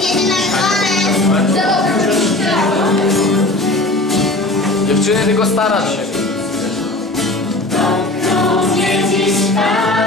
Dziewczyny, do! tylko starać się. Dobrą dziś tak.